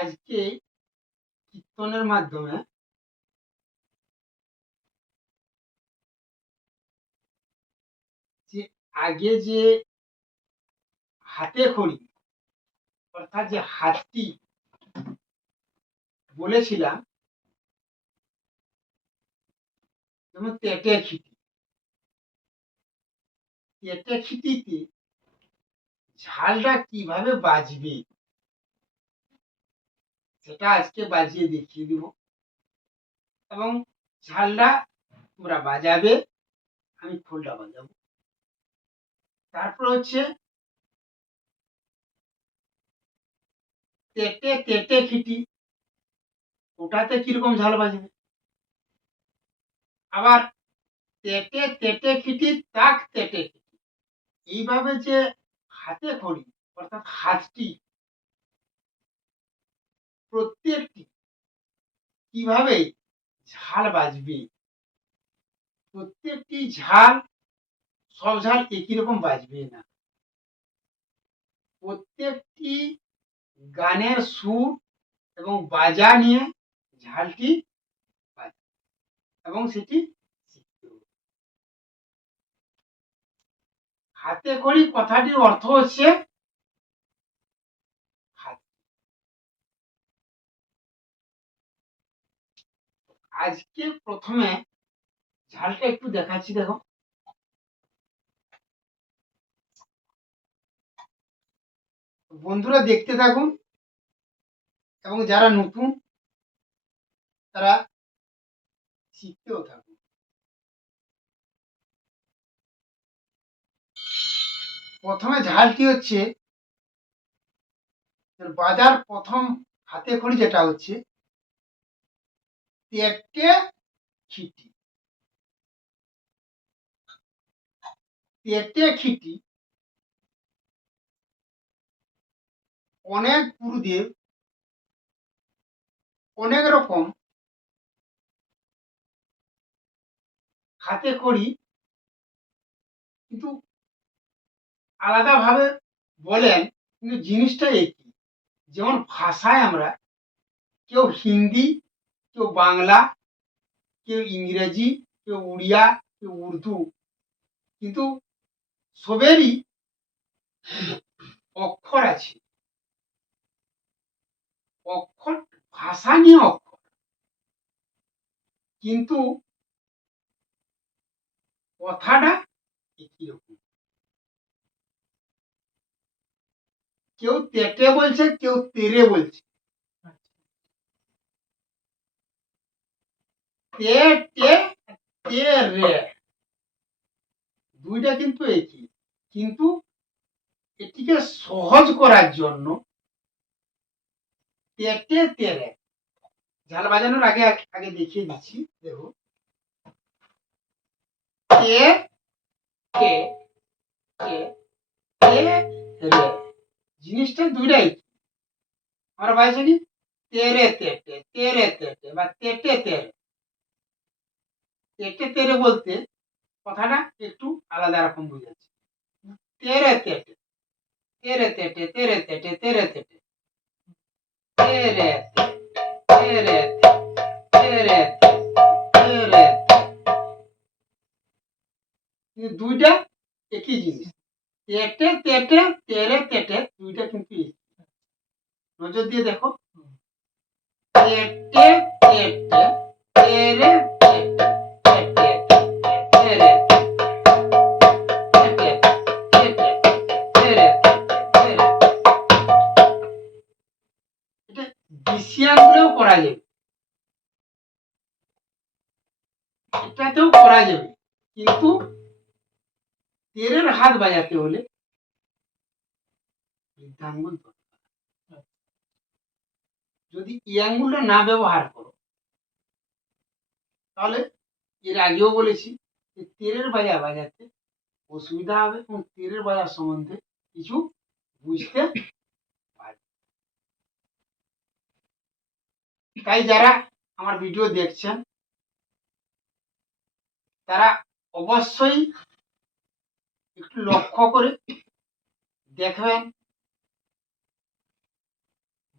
আজকে কীর্তনের মাধ্যমে যে আগে যে হাতে খড়ি অর্থাৎ যে হাতটি বলেছিলাম, যেমন তেটে খিটিতে ঝালটা কিভাবে বাজবে সেটা আজকে বাজিয়ে দেখিয়ে দিব। এবং ঝালটা তোমরা বাজাবে, আমি খোলটা বাজাবো। তারপর হচ্ছে তেটে খিটি, ওটাতে কিরকম ঝাল বাজবে। আবার তেটে খিটি তাক তেটে খিটি, এইভাবে যে হাতে খড়ি অর্থাৎ হাতটি প্রত্যেকটি কিভাবে ঝাল বাজবে, প্রত্যেকটি ঝাল সব ঝাল একই রকম বাজবে না। প্রত্যেকটি গানের সুর এবং বাজা নিয়ে ঝালটি বাজে এবং সেটি শিখতে হবে। হাতে খড়ি কথাটির অর্থ হচ্ছে হাত। আজকে প্রথমে ঝালটা একটু দেখাচ্ছি, দেখো। বন্ধুরা দেখতে থাকুন এবং যারা নতুন তারা শিখতেও থাকুন। প্রথমে ঝালটি হচ্ছে বাজার প্রথম হাতে খড়ি, যেটা হচ্ছে তেটে খিটি। তেটে খিটি অনেক গুরুদেব অনেক রকম হাতে খড়ি কিন্তু আলাদাভাবে বলেন, কিন্তু জিনিসটা একই। যেমন ভাষায় আমরা কেউ হিন্দি, কেউ বাংলা, কেউ ইংরেজি, কেউ উড়িয়া, কেউ উর্দু, কিন্তু সবেরই অক্ষর আছে। অক্ষর ভাষা নিয়ে অক্ষর, কিন্তু কথাটা একই রকম। কেউ তেটে বলছে, কেউ তেরে বলছে। তেটে তেরে দুইটা কিন্তু একই, কিন্তু এটিকে সহজ করার জন্য তেটে তেরে ঝাল বাজানোর আগে আগে দেখিয়ে দিচ্ছি, দেখো। তে কে কে তে রে, জিনিসটা দুইটাই। আমরা বাজছে কি তেরে তেটে বা তেটে তেরে। তেটে তেরে বলতে কথাটা একটু আলাদা রকম বোঝাচ্ছে। তেরে তেটে তেরে তেটে তেরে তেটে তেরে তেটে তেরে তেরে তেরে তেরে, কিন্তু দুইটা একই জিনিস। তেটে তেটে তেরে তেটে দুইটা কিন্তু নজর দিয়ে দেখো। তেটে তেটে তেরে তেটে তেরে তেটে তেটে তেরে তেরে, এটা বিশিয়ানগুলোও করা যাবে, এটাতেও করা যাবে, কিন্তু তেরের হাত বাজাতে হলে বৃদ্ধাঙ্গুল দরকার। যদি এই আঙ্গুলটা না ব্যবহার করো, তাহলে এর আগেও বলেছি যে তেরের বাজা বাজাতে অসুবিধা হবে এবং তেরের বাজার সম্বন্ধে কিছু বুঝতে পারবে। তাই যারা আমার ভিডিও দেখছেন তারা অবশ্যই একটু লক্ষ্য করে দেখবেন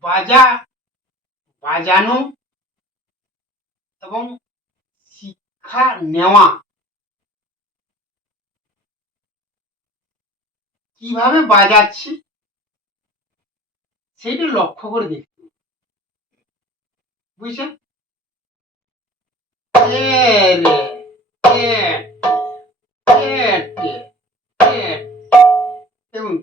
বাজা বাজানো এবং শিক্ষা নেওয়া কিভাবে বাজাচ্ছে সেইটা লক্ষ্য করে দেখতে হবে। বুঝছেন? দেখুন,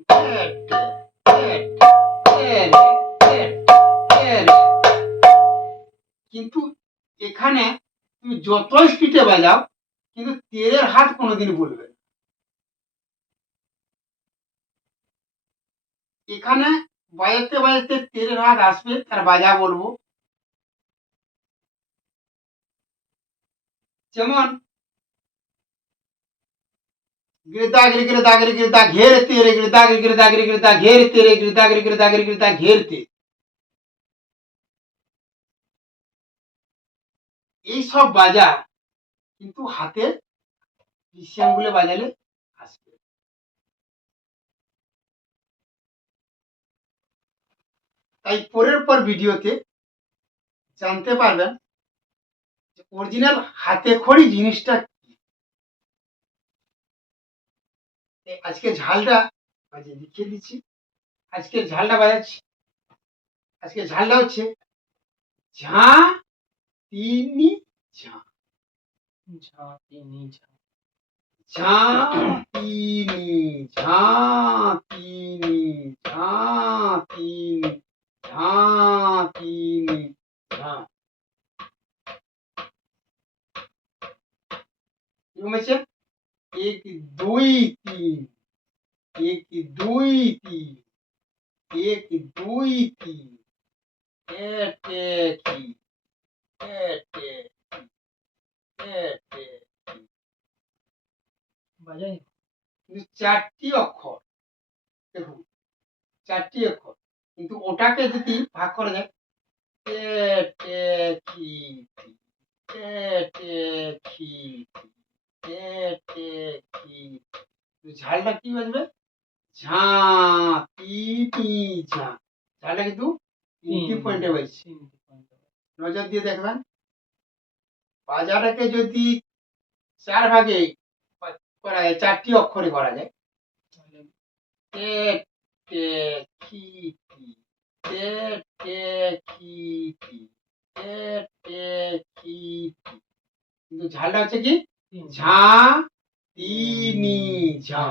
কিন্তু এখানে তুমি যত স্পিডে বাজাও কিন্তু তেরের হাত কোনোদিন বলবে না। এখানে বাজাতে বাজাতে তেরের হাত আসবে, তার বাজা বলবো। যেমন गिरदा गिर गिरदा गिर गिरदा घेर तेरे गिरदा गिर गिरदा गिर गिरदा घेर तेरे गिरदा गिर गिरदा गिर गिरदा घेर तेरे, এই সব বাজা কিন্তু হাতের পিসি আঙ্গুলে বাজালে আসবে। তাই পরের পর ভিডিওতে জানতে পারবেন যে অরিজিনাল হাতে খড়ি জিনিসটা কি। আজকে ঝালটা বাজিয়ে দেখিয়ে দিচ্ছি। আজকে ঝালটা বাজাচ্ছি। আজকে ঝালটা হচ্ছে ঝা তিনি ঝা, ঝা তিনি ঝা, ঝা তিনি ঝা তিনি ঝা তিনি ঝা তিনি ঝা। এরকম হচ্ছে 1 2 3, 1 2 3, 1 2 3, এটে কি এটে এটে বাজাই কিন্তু 4টি অক্ষর। দেখুন 4টি অক্ষর, কিন্তু ওটাকে যদি ভাগ করা যায় এটে কি এটে কি এটে কি, ঝালটা কি বাজবে ঝা তি ঝা। ঝালটা কিন্তু 3টি পয়েন্টে বাজছে। নজর দিয়ে দেখবেন বাজাটাকে যদি 4 ভাগে করা যায়, 4টি অক্ষরে করা যায়, তে তে কি কি তে তে কি কি তে তে কি কি, কিন্তু ঝালটা হচ্ছে কি ঝা তিনি ঝা,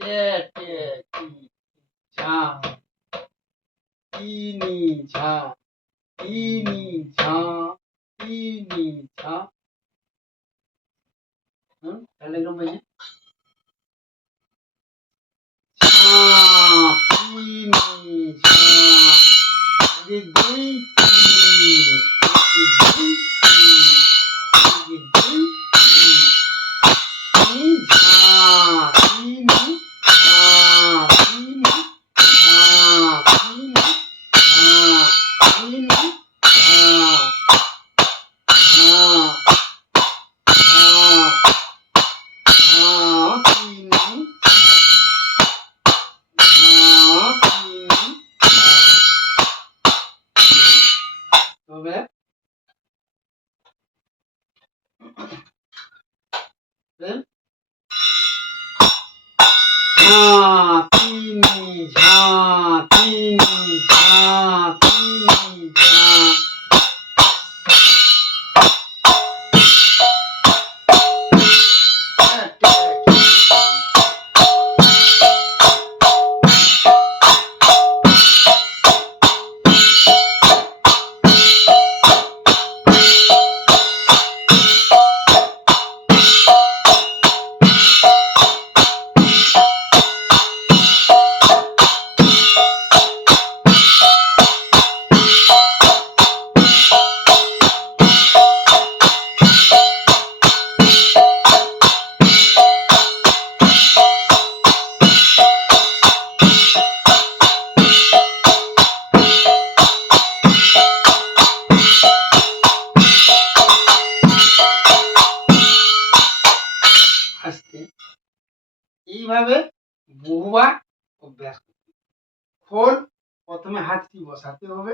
তে তে কি ঝা তিনি ঝা তিনি ঝা তিনি ঝা। তাহলে এরকম হয়েছে ঝা তিনি ঝা, আগে 2 3, 1 2 3, 1 2 3, তিনি ঝা তিনি ঝা তিনি ঝা তিনি ঝা তিনি ঝা এইভাবে বহুবার অভ্যাস করতে। খোল প্রথমে হাতটি বসাতে হবে,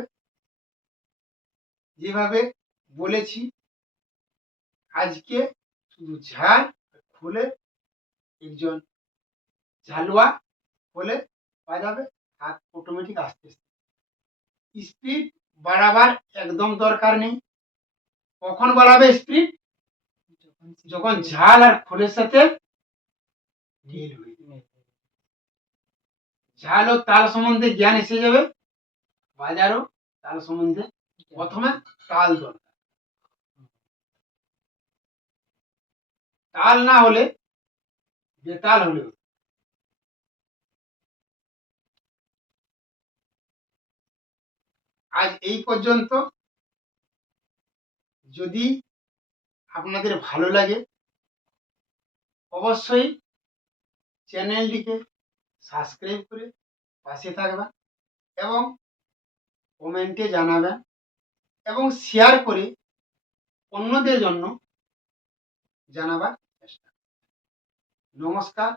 যেভাবে বলেছি আজকে শুধু ঝাল খুলে একজন ঝালুয়া হলে বাজাবে, হাত অটোমেটিক আস্তে আস্তে। স্পিড বাড়াবার একদম দরকার নেই। কখন বাড়াবে স্পিড? যখন ঝাল আর খোলের সাথে মিল হয়ে যাবে। ঝাল ও তাল সম্বন্ধে জ্ঞান এসে যাবে, বাজারও তাল সম্বন্ধে প্রথমে তাল দরকার। তাল না হলে বেতাল হলেও। আজ এই পর্যন্ত। যদি আপনাদের ভালো লাগে অবশ্যই চ্যানেলটিকে সাবস্ক্রাইব করে পাশে থাকবেন এবং কমেন্টে জানাবেন এবং শেয়ার করে অন্যদের জন্য জানাবার চেষ্টা। নমস্কার।